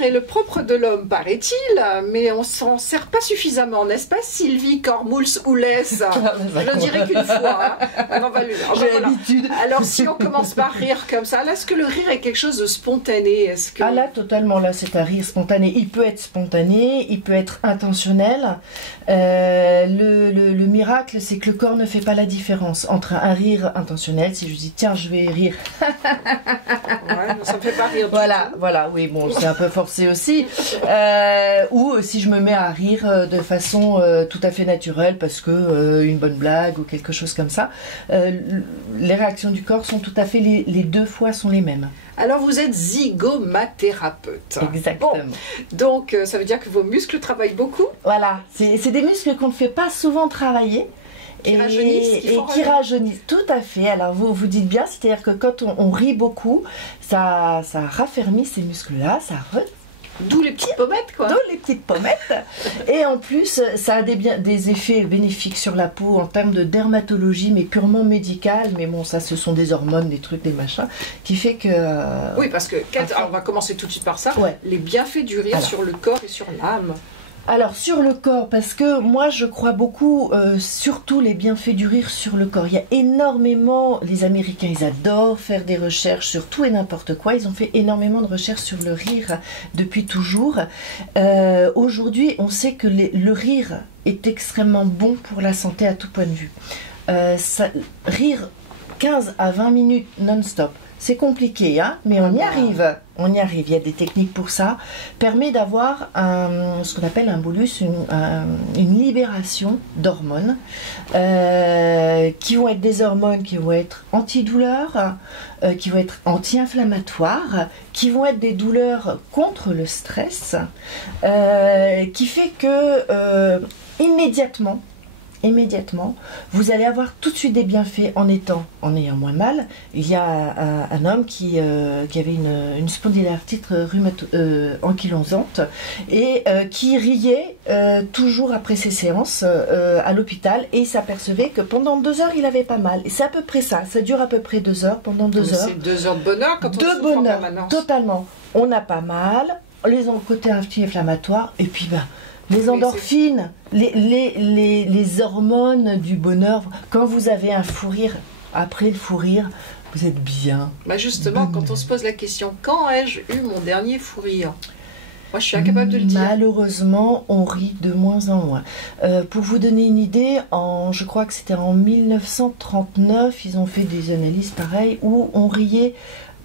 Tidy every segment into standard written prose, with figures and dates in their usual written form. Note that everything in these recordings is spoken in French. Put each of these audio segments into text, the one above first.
rire est le propre de l'homme, paraît-il, mais on s'en sert pas suffisamment, n'est-ce pas, Sylvie Cormouls-Oulès? Je dirais qu'une fois, hein. On en va lui. J'ai l'habitude. Alors, si on commence par rire comme ça, là, est-ce que le rire est quelque chose de spontané? Est-ce que... Ah là, totalement, là, c'est un rire spontané. Il peut être spontané, il peut être intentionnel. Le miracle, c'est que le corps ne fait pas la différence entre un rire intentionnel, si je dis, tiens, je vais rire. Ouais, ça me fait pas rire du tout. Voilà, oui, bon, c'est un peu forcé aussi. Ou si je me mets à rire de façon tout à fait naturelle, parce que une bonne blague ou quelque chose comme ça, les réactions du corps sont tout à fait, les deux fois sont les mêmes. Alors, vous êtes zygomathérapeute. Exactement. Bon, donc, ça veut dire que vos muscles travaillent beaucoup? Voilà, c'est des muscles qu'on ne fait pas souvent travailler. Qui rajeunissent, qui rajeunissent, tout à fait. Alors vous dites bien, c'est-à-dire que quand on rit beaucoup, ça raffermit ces muscles-là, D'où les petites pommettes, quoi. D'où les petites pommettes. Et en plus, ça a des effets bénéfiques sur la peau en termes de dermatologie, mais purement médicale. Mais bon, ça, ce sont des hormones, des trucs, des machins, qui fait que... Oui, parce que, alors, on va commencer tout de suite par ça. Ouais. Les bienfaits du rire sur le corps et sur l'âme. Alors sur le corps, parce que moi je crois beaucoup, surtout les bienfaits du rire sur le corps. Il y a énormément, les Américains ils adorent faire des recherches sur tout et n'importe quoi. Ils ont fait énormément de recherches sur le rire depuis toujours. Aujourd'hui on sait que le rire est extrêmement bon pour la santé à tout point de vue. Rire 15 à 20 minutes non-stop. C'est compliqué, hein, mais on y arrive. On y arrive. Il y a des techniques pour ça. Permet d'avoir ce qu'on appelle un bolus, une libération d'hormones qui vont être des hormones qui vont être antidouleurs, qui vont être anti-inflammatoires, qui vont être des douleurs contre le stress, qui fait que immédiatement, vous allez avoir tout de suite des bienfaits en ayant moins mal. Il y a un homme qui avait une spondylarthrite ankylosante et qui riait toujours après ses séances à l'hôpital, et il s'apercevait que pendant 2 heures il avait pas mal. Et c'est à peu près ça dure à peu près 2 heures, pendant 2 heures. C'est 2 heures de bonheur quand on souffre en permanence. Totalement. On n'a pas mal, les côtés anti-inflammatoires, et puis les endorphines, les hormones du bonheur. Quand vous avez un fou rire, après le fou rire, vous êtes bien. Justement, quand on se pose la question, quand ai-je eu mon dernier fou rire? Moi, je suis incapable de le dire. Malheureusement, on rit de moins en moins. Pour vous donner une idée, je crois que c'était en 1939, ils ont fait des analyses pareilles, où on riait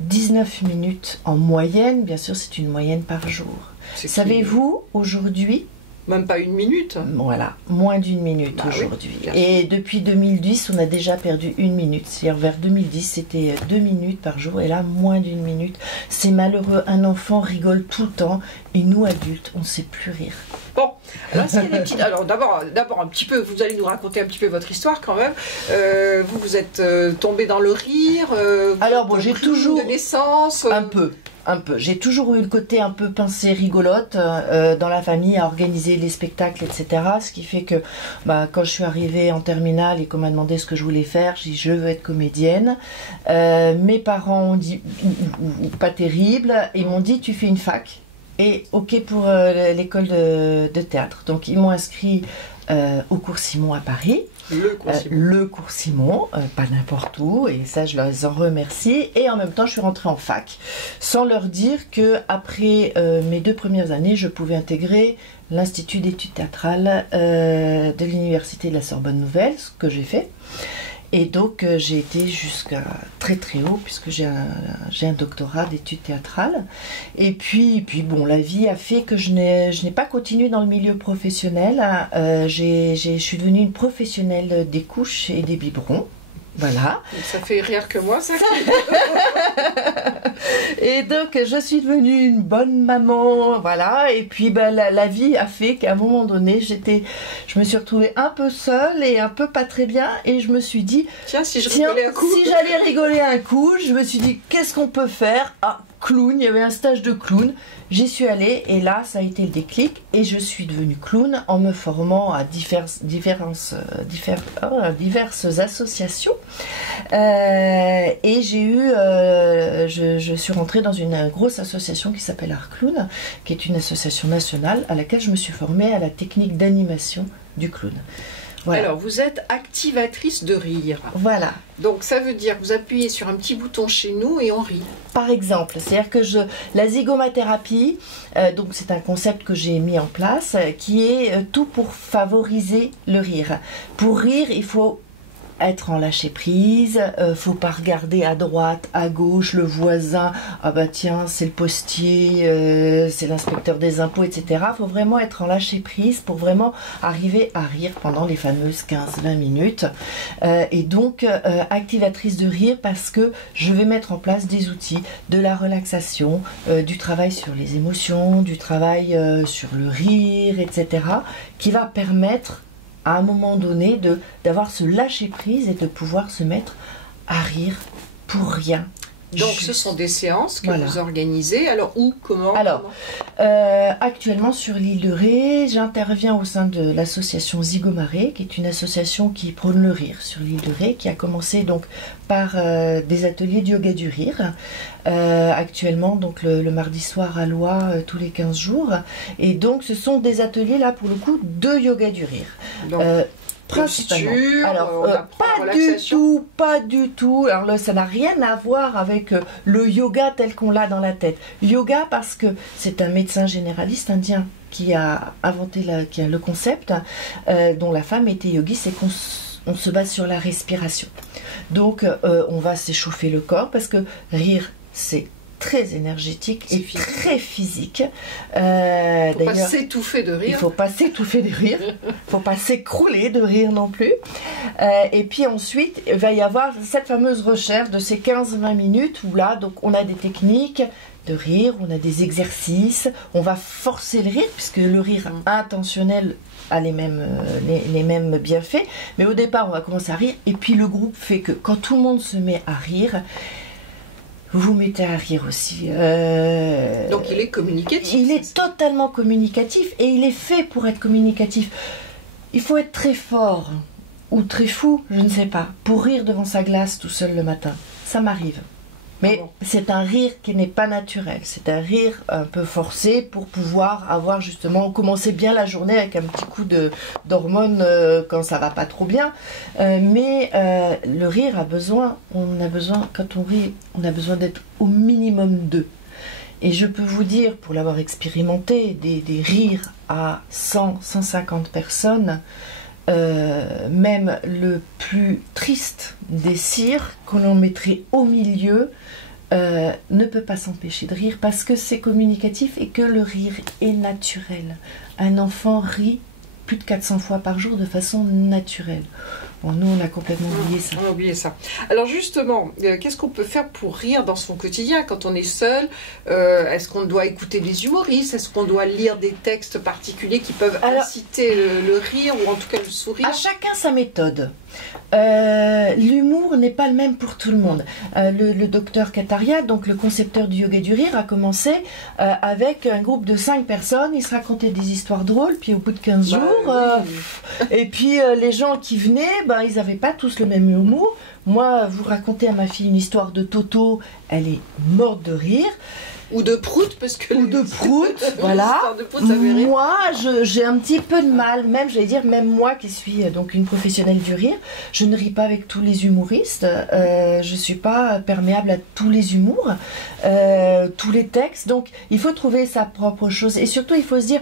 19 minutes en moyenne. Bien sûr, c'est une moyenne par jour. Savez-vous, aujourd'hui, même pas 1 minute. Voilà, moins d'1 minute aujourd'hui. Oui, et depuis 2010, on a déjà perdu 1 minute. C'est-à-dire vers 2010, c'était 2 minutes par jour, et là, moins d'1 minute. C'est malheureux. Un enfant rigole tout le temps, et nous, adultes, on ne sait plus rire. Bon, alors, est-ce qu'il y a des petites... alors d'abord un petit peu, vous allez nous raconter un petit peu votre histoire quand même. Vous êtes tombé dans le rire. Alors bon, j'ai toujours de naissance. Un peu. J'ai toujours eu le côté un peu pincé rigolote dans la famille, à organiser les spectacles, etc. Ce qui fait que quand je suis arrivée en terminale et qu'on m'a demandé ce que je voulais faire, j'ai dit je veux être comédienne. Mes parents ont dit pas terrible, ils m'ont dit tu fais une fac et ok pour l'école de théâtre. Donc ils m'ont inscrit au cours Simon à Paris. Le cours Simon, pas n'importe où, et ça je les en remercie. Et en même temps je suis rentrée en fac sans leur dire que après mes 2 premières années je pouvais intégrer l'Institut d'études théâtrales de l'Université de la Sorbonne Nouvelle, ce que j'ai fait. Et donc j'ai été jusqu'à très très haut, puisque j'ai un doctorat d'études théâtrales. Et puis bon, la vie a fait que je n'ai pas continué dans le milieu professionnel. Je suis devenue une professionnelle des couches et des biberons. Voilà. Ça fait rire que moi, ça. Et donc, je suis devenue une bonne maman, voilà. Et puis, la vie a fait qu'à un moment donné, je me suis retrouvée un peu seule et un peu pas très bien. Et je me suis dit, tiens, si j'allais rigoler un coup, je me suis dit, qu'est-ce qu'on peut faire? clown, il y avait un stage de clown. J'y suis allée et là, ça a été le déclic et je suis devenue clown en me formant à diverses associations. Et j'ai eu, je suis rentrée dans une grosse association qui s'appelle Art Clown, qui est une association nationale à laquelle je me suis formée à la technique d'animation du clown. Voilà. Alors, vous êtes activatrice de rire. Voilà. Donc, ça veut dire que vous appuyez sur un petit bouton chez nous et on rit. Par exemple, c'est-à-dire que la zygomathérapie, donc c'est un concept que j'ai mis en place, qui est tout pour favoriser le rire. Pour rire, il faut être en lâcher prise, faut pas regarder à droite, à gauche, le voisin, ah bah tiens, c'est le postier, c'est l'inspecteur des impôts, etc. Faut vraiment être en lâcher prise pour vraiment arriver à rire pendant les fameuses 15-20 minutes. Et donc, activatrice de rire parce que je vais mettre en place des outils de la relaxation, du travail sur les émotions, du travail sur le rire, etc. qui va permettre à un moment donné d'avoir ce lâcher prise et de pouvoir se mettre à rire pour rien. Donc ce sont des séances que vous organisez. Alors où, comment? Alors, actuellement sur l'île de Ré, j'interviens au sein de l'association Zygomaré, qui est une association qui prône le rire sur l'île de Ré, qui a commencé donc par des ateliers de yoga du rire. Actuellement, donc le mardi soir à Loie, tous les 15 jours. Et donc ce sont des ateliers là pour le coup de yoga du rire. Donc, principalement. Posture, alors, pas du tout. Alors là, ça n'a rien à voir avec le yoga tel qu'on l'a dans la tête. Yoga parce que c'est un médecin généraliste indien qui a inventé le concept, dont la femme était yogi, c'est qu'on se base sur la respiration. Donc, on va s'échauffer le corps parce que rire, c'est très énergétique et très physique. Il ne faut pas s'étouffer de rire. Il ne faut pas s'étouffer de rire. Il ne faut pas s'écrouler de rire non plus. Et puis ensuite, il va y avoir cette fameuse recherche de ces 15-20 minutes où là, donc, on a des techniques de rire, on a des exercices, on va forcer le rire puisque le rire intentionnel a les mêmes bienfaits. Mais au départ, on va commencer à rire et puis le groupe fait que quand tout le monde se met à rire, vous vous mettez à rire aussi. Donc il est communicatif. Il est totalement communicatif et il est fait pour être communicatif. Il faut être très fort ou très fou, je ne sais pas, pour rire devant sa glace tout seul le matin. Ça m'arrive. Mais c'est un rire qui n'est pas naturel. C'est un rire un peu forcé pour pouvoir avoir justement commencer bien la journée avec un petit coup d'hormones quand ça va pas trop bien. Mais le rire quand on rit, on a besoin d'être au minimum 2. Et je peux vous dire, pour l'avoir expérimenté, des rires à 100, 150 personnes, même le plus triste des cires que l'on mettrait au milieu ne peut pas s'empêcher de rire parce que c'est communicatif et que le rire est naturel. Un enfant rit plus de 400 fois par jour de façon naturelle. Bon, nous, on a complètement oublié ça. On a oublié ça. Alors justement, qu'est-ce qu'on peut faire pour rire dans son quotidien quand on est seul? Est-ce qu'on doit écouter des humoristes? Est-ce qu'on doit lire des textes particuliers qui peuvent inciter le rire ou en tout cas le sourire? À chacun sa méthode. L'humour n'est pas le même pour tout le monde. Le docteur Kataria, donc le concepteur du yoga du rire, a commencé avec un groupe de 5 personnes. Il se racontait des histoires drôles, puis au bout de 15 jours, et puis les gens qui venaient, ils n'avaient pas tous le même humour. Moi, vous racontez à ma fille une histoire de Toto, elle est morte de rire. Ou de prout, parce que... Ou de prout, voilà. Moi, j'ai un petit peu de mal, même moi qui suis donc une professionnelle du rire, je ne ris pas avec tous les humoristes, je ne suis pas perméable à tous les humours, tous les textes, donc il faut trouver sa propre chose. Et surtout, il faut se dire,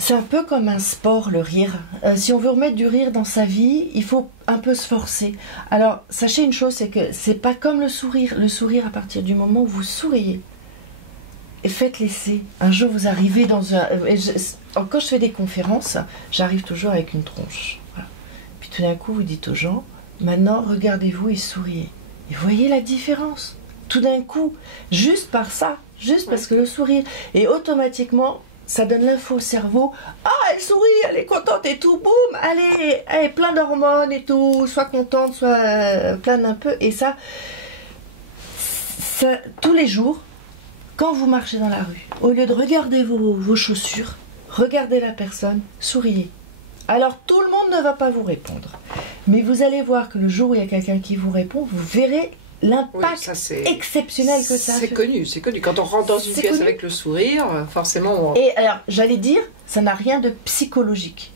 c'est un peu comme un sport, le rire. Si on veut remettre du rire dans sa vie, il faut un peu se forcer. Alors, sachez une chose, c'est que c'est pas comme le sourire. Le sourire, à partir du moment où vous souriez, et faites l'essai. Un jour, vous arrivez dans un... Quand je fais des conférences, j'arrive toujours avec une tronche. Voilà. Puis tout d'un coup, vous dites aux gens, maintenant, regardez-vous et souriez. Et voyez la différence. Tout d'un coup, juste par ça, juste parce que le sourire... Et automatiquement, ça donne l'info au cerveau. Ah, elle sourit, elle est contente et tout. Boum, allez, elle est plein d'hormones et tout. Soit contente, soit plein un peu. Et ça, tous les jours, Quand vous marchez dans la rue, au lieu de regarder vos chaussures, regardez la personne, souriez. Alors tout le monde ne va pas vous répondre. Mais vous allez voir que le jour où il y a quelqu'un qui vous répond, vous verrez l'impact exceptionnel que ça a. C'est connu, c'est connu. Quand on rentre dans une pièce avec le sourire, forcément... Et alors, j'allais dire, ça n'a rien de psychologique.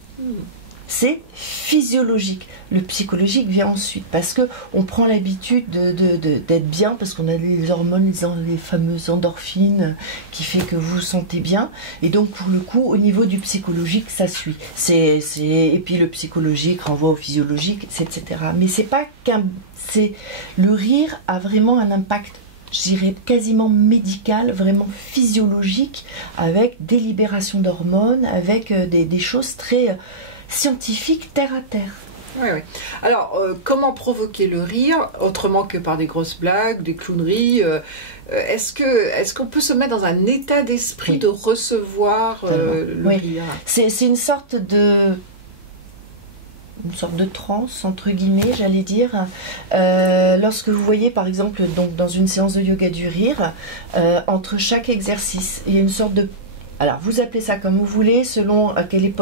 C'est physiologique. Le psychologique vient ensuite parce que on prend l'habitude d'être bien parce qu'on a les hormones, les fameuses endorphines qui fait que vous vous sentez bien. Et donc pour le coup, au niveau du psychologique, ça suit. Et puis le psychologique renvoie au physiologique, etc. Mais c'est pas le rire a vraiment un impact, je dirais quasiment médical, vraiment physiologique, avec des libérations d'hormones, avec des choses très scientifiques, terre à terre. Oui, oui. Alors, comment provoquer le rire, autrement que par des grosses blagues, des clowneries est-ce qu'on peut se mettre dans un état d'esprit de recevoir le rire? C'est une sorte de transe, entre guillemets, j'allais dire. Lorsque vous voyez, par exemple, donc, dans une séance de yoga du rire, entre chaque exercice, il y a une sorte de... Alors, vous appelez ça comme vous voulez, selon quel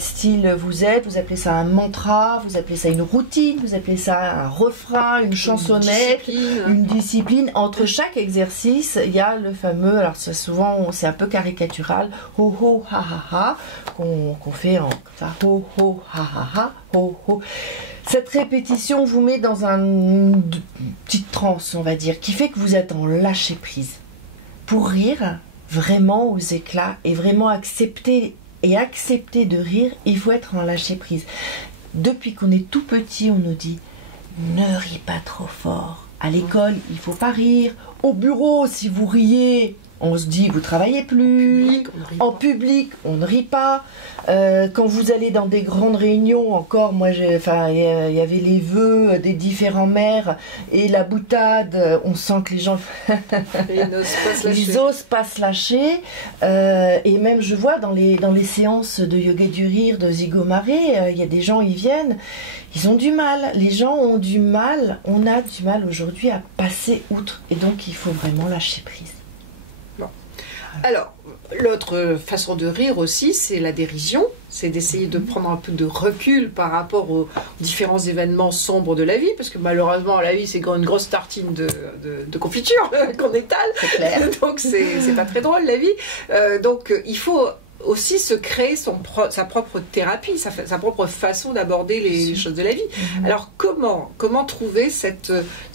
style vous êtes. Vous appelez ça un mantra, vous appelez ça une routine, vous appelez ça un refrain, une chansonnette, une discipline. Entre chaque exercice, il y a le fameux, alors souvent c'est un peu caricatural, ho ho ha ha ha, qu'on fait en ça, ho ho ha ha ha, ho ho. Cette répétition vous met dans une petite transe, on va dire, qui fait que vous êtes en lâcher prise. Pour rire vraiment aux éclats et vraiment accepter de rire, il faut être en lâcher prise. Depuis qu'on est tout petit, on nous dit ne ris pas trop fort. À l'école, il faut pas rire. Au bureau, si vous riez, on se dit vous travaillez plus. En public, on ne rit pas. Quand vous allez dans des grandes réunions, encore, moi, il y avait les vœux des différents maires et la boutade. On sent que les gens ils osent pas se lâcher. Et même, je vois dans les séances de yoga du rire de Zigomaré, il y a des gens, ils viennent. Ils ont du mal, les gens ont du mal, on a du mal aujourd'hui à passer outre. Et donc, il faut vraiment lâcher prise. Bon. Alors, l'autre façon de rire aussi, c'est la dérision. C'est d'essayer de prendre un peu de recul par rapport aux différents événements sombres de la vie. Parce que malheureusement, la vie, c'est une grosse tartine de confiture qu'on étale. C'est clair. Donc, c'est pas très drôle, la vie. Donc, il faut aussi se créer sa propre thérapie, sa propre façon d'aborder les choses de la vie. Alors comment trouver ce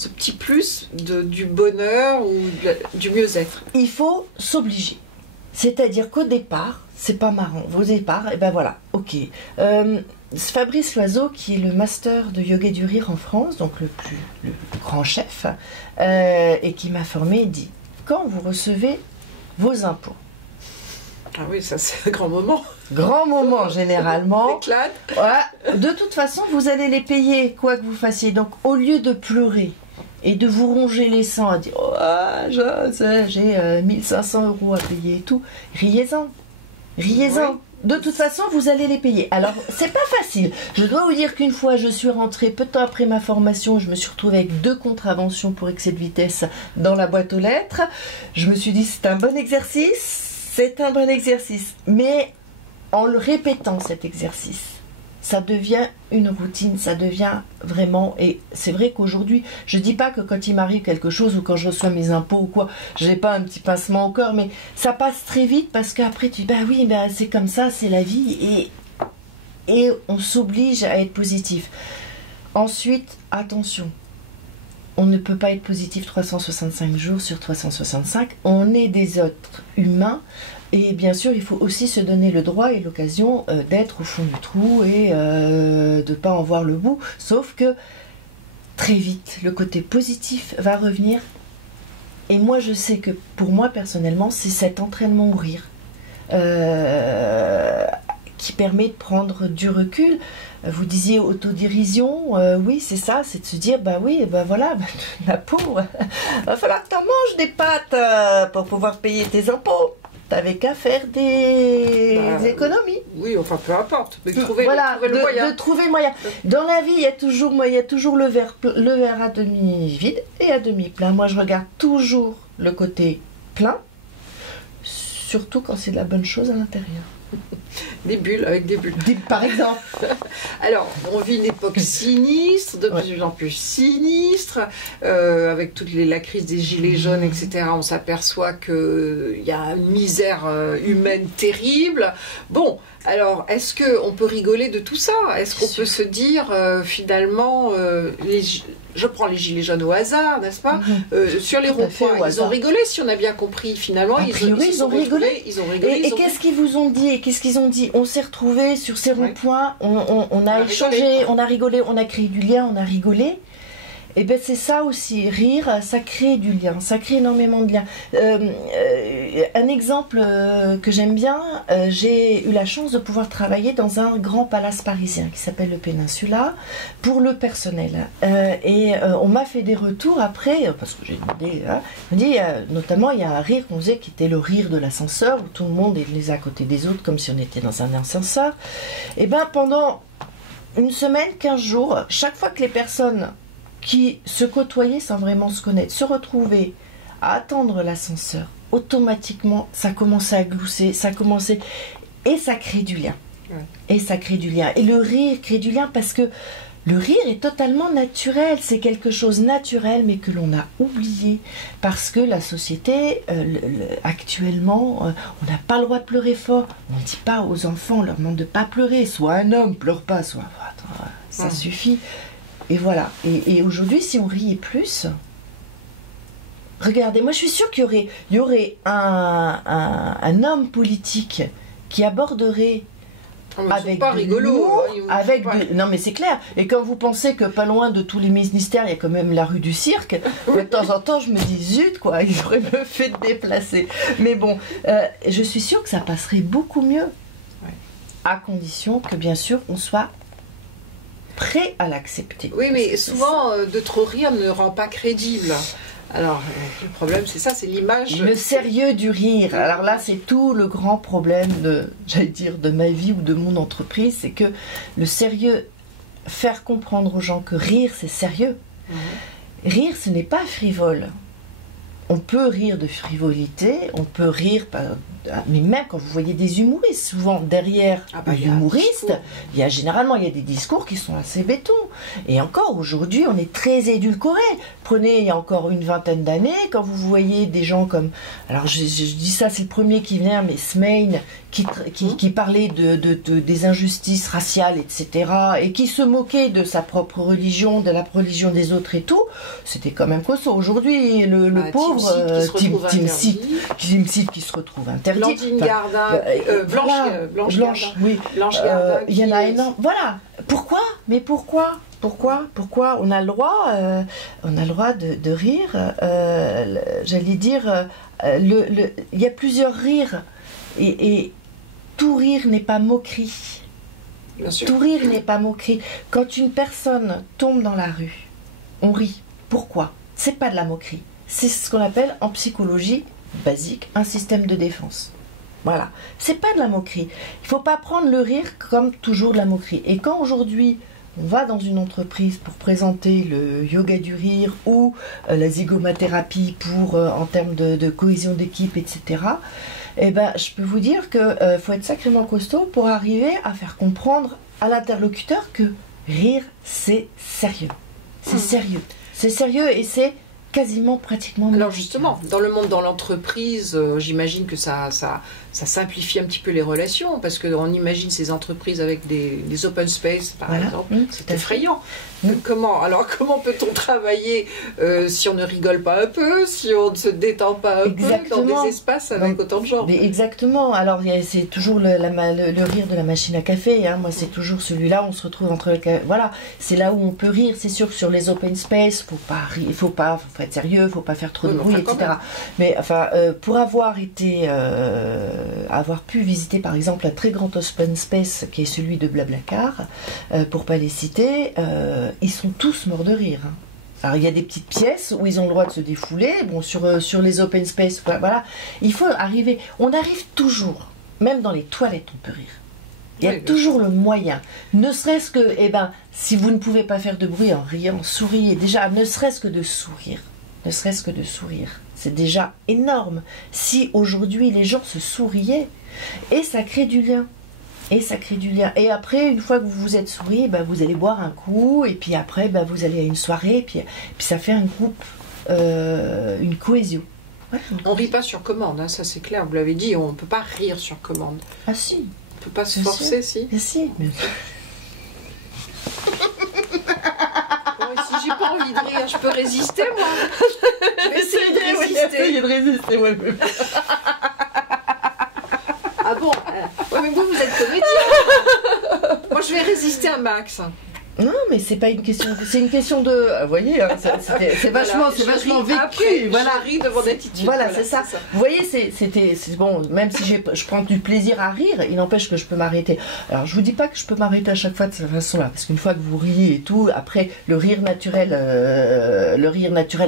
petit plus du bonheur ou du mieux-être? Il faut s'obliger. C'est-à-dire qu'au départ, c'est pas marrant. Au départ, et ben voilà, ok. Fabrice Loiseau, qui est le master de yoga du rire en France, donc le grand chef, et qui m'a formé, dit quand vous recevez vos impôts, ah oui, ça c'est un grand moment. Grand moment, généralement. Éclate. Ouais. De toute façon, vous allez les payer, quoi que vous fassiez. Donc, au lieu de pleurer et de vous ronger les sangs, à dire « Oh, j'ai 1500 € à payer et tout », riez-en. Riez-en. Oui. De toute façon, vous allez les payer. Alors, c'est pas facile. Je dois vous dire qu'une fois, je suis rentrée peu de temps après ma formation, je me suis retrouvée avec 2 contraventions pour excès de vitesse dans la boîte aux lettres. Je me suis dit, c'est un bon exercice. C'est un bon exercice, mais en le répétant cet exercice, ça devient une routine, ça devient vraiment, et c'est vrai qu'aujourd'hui, je dis pas que quand il m'arrive quelque chose ou quand je reçois mes impôts ou quoi, j'ai pas un petit pincement au cœur, mais ça passe très vite parce qu'après tu dis, bah oui, bah c'est comme ça, c'est la vie, et on s'oblige à être positif. Ensuite, attention. On ne peut pas être positif 365 jours sur 365. On est des êtres humains. Et bien sûr, il faut aussi se donner le droit et l'occasion d'être au fond du trou et de ne pas en voir le bout. Sauf que très vite, le côté positif va revenir. Et moi, je sais que pour moi, personnellement, c'est cet entraînement au rire qui permet de prendre du recul. Vous disiez autodérision, oui c'est ça, c'est de se dire bah oui, bah voilà, bah, la pauvre, va falloir que tu en manges des pâtes pour pouvoir payer tes impôts. t'avais qu'à faire des économies. Oui, enfin peu importe, mais trouver le moyen. De trouver le moyen. Dans la vie, il y a toujours le verre à demi vide et à demi plein. Moi, je regarde toujours le côté plein, surtout quand c'est de la bonne chose à l'intérieur. Des bulles, avec des bulles. Par exemple. Alors, on vit une époque sinistre, de plus en plus sinistre, avec la crise des gilets jaunes, etc. On s'aperçoit qu'il y a une misère humaine terrible. Bon, alors, est-ce qu'on peut rigoler de tout ça? Est-ce qu'on peut se dire, finalement, je prends les gilets jaunes au hasard, n'est-ce pas? Sur les ronds-points, ils ont rigolé, si on a bien compris, finalement. Ils ont rigolé. Et qu'est-ce qu'ils vous ont dit? Qu'est-ce qu'ils ont dit? On s'est retrouvés sur ces ronds-points, on a échangé, on a rigolé, on a créé du lien, on a rigolé. Et bien c'est ça aussi, rire, ça crée du lien, ça crée énormément de liens. Un exemple que j'aime bien, j'ai eu la chance de pouvoir travailler dans un grand palace parisien qui s'appelle le Péninsula pour le personnel. On m'a fait des retours après, parce que j'ai demandé, on me dit, notamment il y a un rire qu'on faisait qui était le rire de l'ascenseur, où tout le monde est les uns à côté des autres comme si on était dans un ascenseur. Et bien pendant une semaine, 15 jours, chaque fois que les personnes qui se côtoyaient sans vraiment se connaître, se retrouvaient à attendre l'ascenseur, automatiquement, ça commençait à glousser, et ça crée du lien. Ouais. Et ça crée du lien. Et le rire crée du lien parce que le rire est totalement naturel, c'est quelque chose de naturel, mais que l'on a oublié, parce que la société, actuellement, on n'a pas le droit de pleurer fort. On ne dit pas aux enfants, on leur demande de ne pas pleurer, soit un homme, pleure pas, soit... Attends, ça suffit. Et voilà. Et aujourd'hui, si on riait plus, regardez, moi je suis sûre qu'il y aurait un homme politique qui aborderait avec pas rigolo, non mais c'est clair. Et quand vous pensez que pas loin de tous les ministères, il y a quand même la rue du Cirque, de temps en temps je me dis zut quoi, ils auraient mieux fait de déplacer. Mais bon, je suis sûre que ça passerait beaucoup mieux, à condition que bien sûr on soit prêt à l'accepter. Oui, mais souvent, de trop rire ne rend pas crédible. Alors, le problème, c'est ça, c'est l'image... Le sérieux du rire. Alors là, c'est tout le grand problème de ma vie ou de mon entreprise, c'est que le sérieux, faire comprendre aux gens que rire, c'est sérieux. Rire, ce n'est pas frivole. On peut rire de frivolité, on peut rire... Mais même quand vous voyez des humoristes, souvent derrière l'humoriste, généralement il y a des discours qui sont assez béton. Et encore aujourd'hui, on est très édulcoré. Prenez il y a encore une vingtaine d'années, quand vous voyez des gens comme... Alors je dis ça, c'est le premier qui vient, mais Smain, qui parlait des injustices raciales, etc. et qui se moquait de sa propre religion, de la religion des autres et tout, c'était quand même costaud. Aujourd'hui, le pauvre Tim Seed qui se retrouve interdit. Blandine Gardin, Blanche Gardin. Oui. Blanche Gardin. Il y en a énorme. Voilà. Pourquoi? Mais pourquoi on a le droit de rire. J'allais dire, il y a plusieurs rires et tout rire n'est pas moquerie. Bien sûr. Tout rire n'est pas moquerie. Quand une personne tombe dans la rue, on rit. Pourquoi? C'est pas de la moquerie. C'est ce qu'on appelle en psychologie basique un système de défense. Voilà. C'est pas de la moquerie. Il faut pas prendre le rire comme toujours de la moquerie. Et quand aujourd'hui on va dans une entreprise pour présenter le yoga du rire ou la zygomathérapie en termes de cohésion d'équipe, etc., eh ben, je peux vous dire qu'il faut être sacrément costaud pour arriver à faire comprendre à l'interlocuteur que rire, c'est sérieux. C'est sérieux. C'est sérieux et c'est quasiment pratiquement... Alors justement, dans le monde, dans l'entreprise, j'imagine que ça simplifie un petit peu les relations, parce qu'on imagine ces entreprises avec des open space, par exemple, c'est effrayant. Comment peut-on travailler si on ne rigole pas un peu, si on ne se détend pas un peu dans des espaces avec autant de gens? Exactement. Alors c'est toujours le rire de la machine à café. Moi, c'est toujours celui-là où on se retrouve entre... Voilà, c'est là où on peut rire. C'est sûr que sur les open space, faut être sérieux, faut pas faire trop de bruit, etc. Mais enfin, pour avoir pu visiter par exemple un très grand open space qui est celui de Blablacar, pour pas les citer, ils sont tous morts de rire. Alors il y a des petites pièces où ils ont le droit de se défouler. Bon, sur les open space, voilà. Il faut arriver. On arrive toujours, même dans les toilettes, on peut rire. Il y a toujours le moyen. Ne serait-ce que, si vous ne pouvez pas faire de bruit en riant, souriez. Déjà, ne serait-ce que de sourire. Ne serait-ce que de sourire. C'est déjà énorme. Si aujourd'hui les gens se souriaient, et ça crée du lien. Et après, une fois que vous vous êtes souri, vous allez boire un coup, et puis après, vous allez à une soirée, et puis ça fait un groupe, une cohésion. Voilà. On rit pas sur commande, hein, ça c'est clair, vous l'avez dit, on ne peut pas rire sur commande. Ah si. On peut pas se forcer, si. Si. Mais... si j'ai pas envie de rire, je peux résister, moi. Je vais essayer de résister. Ouais. Ah bon ouais, mais vous êtes comédien. Moi, je vais résister un max. Non, mais c'est pas une question. C'est une question de. Vous voyez, hein, c'est vachement, c'est vachement vécu. Voilà, je ris de mon attitude. Voilà, c'est ça. Vous voyez, c'est bon. Même si je prends du plaisir à rire, il n'empêche que je peux m'arrêter. Alors, je vous dis pas que je peux m'arrêter à chaque fois de cette façon-là, parce qu'une fois que vous riez et tout, après le rire naturel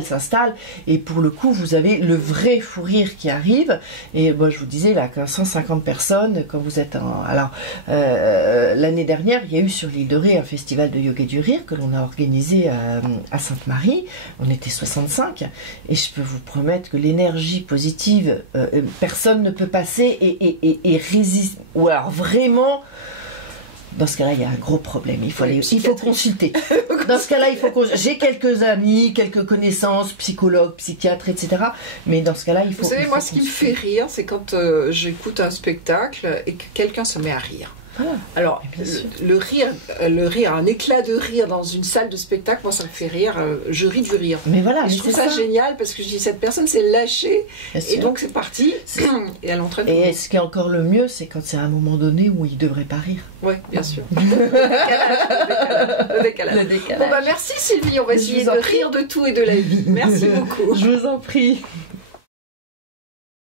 s'installe, et pour le coup, vous avez le vrai fou rire qui arrive. Et moi, je vous disais là, 150 personnes quand vous êtes en. Alors, l'année dernière, il y a eu sur l'île de Ré un festival de yoga du rire que l'on a organisé à Sainte-Marie. On était 65 et je peux vous promettre que l'énergie positive, personne ne peut passer et résister. Ou alors vraiment, dans ce cas-là, il y a un gros problème. Il faut consulter. Dans ce cas-là, j'ai quelques amis, quelques connaissances, psychologues, psychiatres, etc. Mais dans ce cas-là, il faut. Vous savez, moi, ce qui me fait rire, c'est quand j'écoute un spectacle et que quelqu'un se met à rire. Voilà. Alors, le rire, un éclat de rire dans une salle de spectacle, moi ça me fait rire, je ris du rire. Mais voilà, et je trouve ça génial parce que je dis cette personne s'est lâchée et donc c'est parti et elle entraîne. Et ce qui est encore le mieux, c'est quand c'est à un moment donné où il ne devrait pas rire. Oui, bien sûr. Le décalage. Bon, merci Sylvie, on va essayer de rire de tout et de la vie. Merci beaucoup. Je vous en prie.